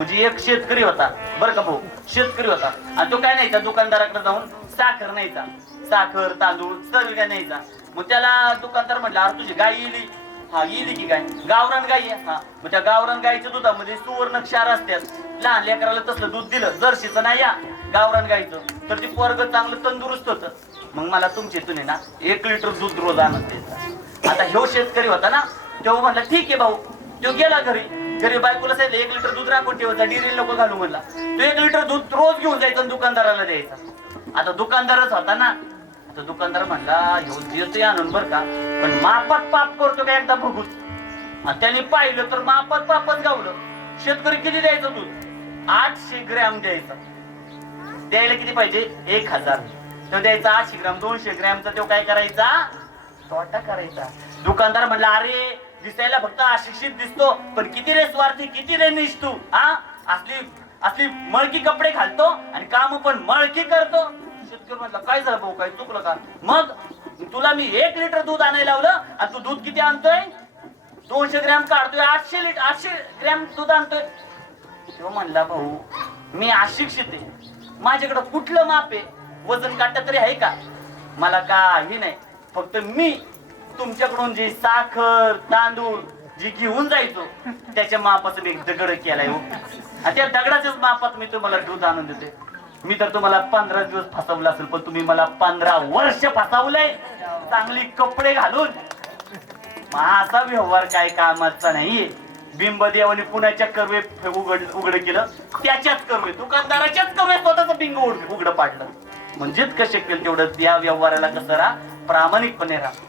म्हणजे एक शेतकरी होता बरं का भाऊ, शेतकरी होता आणि तो काय न्यायचा दुकानदाराकडे जाऊन साखर न्यायचा, साखर तांदूळ सर्व काय न्यायचा. मग त्याला दुकानदार म्हटला, अरे तुझी गाय येली? हा येली की गाय? गावरान गाय आहे. हा, मग त्या गावरान गायच्या दुधामध्ये सुवर्ण क्षार असतात. लहान लेकराला तसलं दूध दिलं, जर्शीचं नाही या गावरान गायचं, तर ती पोरग चांगलं तंदुरुस्त होतं. मग मला तुमचे तुम्ही ना 1 लिटर दूध रोज आणत द्यायचा. आता ह्यो शेतकरी होता ना, तो म्हणला ठीक आहे भाऊ. तो गेला घरी, घरी बायकोला सांगितलं 1 लिटर दूध राखून ठेवायचा, डेअरीला नको घालू म्हणला. तो 1 लिटर दूध रोज घेऊन जायचा आणि दुकानदाराला द्यायचा. आता दुकानदारच होता ना, आता दुकानदार म्हणला ह्यो देतोय आणून बर का, पण मापात पाप करतो का एकदा बघूच. आणि त्याने पाहिलं तर मापात पापच गावलं. शेतकरी किती द्यायचं दूध? 800 ग्रॅम द्यायचं. द्यायला किती पाहिजे? 1000. तो द्यायचा 800 ग्रॅम. 200 ग्रॅमचा तो काय करायचा? तोटा करायचा. दुकानदार म्हणला, अरे दिसायला फक्त अशिक्षित दिसतो, पण किती रे स्वार्थी, किती रे निष्ठू. हा, असली असली मळकी कपडे घालतो आणि काम पण मळकी करतो. शेतकरी म्हटलं, काय झालं भाऊ, काय चुकलं का? मग तुला मी 1 लिटर दूध आणायला लावलं आणि तू दूध किती आणतोय? 200 ग्रॅम काढतोय, 800 ग्रॅम दूध आणतोय. तो म्हणला, भाऊ मी अशिक्षित आहे, माझ्याकडे कुठलं माप आहे? वजन काटा तरी आहे का? मला काही नाही, फक्त मी तुमच्याकडून जी साखर तांदूळ जी घेऊन जायचो त्याच्या मापाचं मी एक दगड केलाय हो. आणि त्या दगडाच्याच मापात मी तुम्हाला दूध आणून देते. मी तर तुम्हाला 15 दिवस फसवलं असेल, पण तुम्ही मला 15 वर्ष फसवलंय चांगली कपडे घालून. असा व्यवहार काय कामाचा नाहीये. बिंबदेवाने पुण्याच्या कर्वे उघड केलं, त्याच्याच कर्वे दुकानदाराच्याच कर्वे स्वतःच बिंब उघड पाडलं. म्हणजेच कसे केलं तेवढं या व्यवहाराला कसं राहा, प्रामाणिकपणे राहा.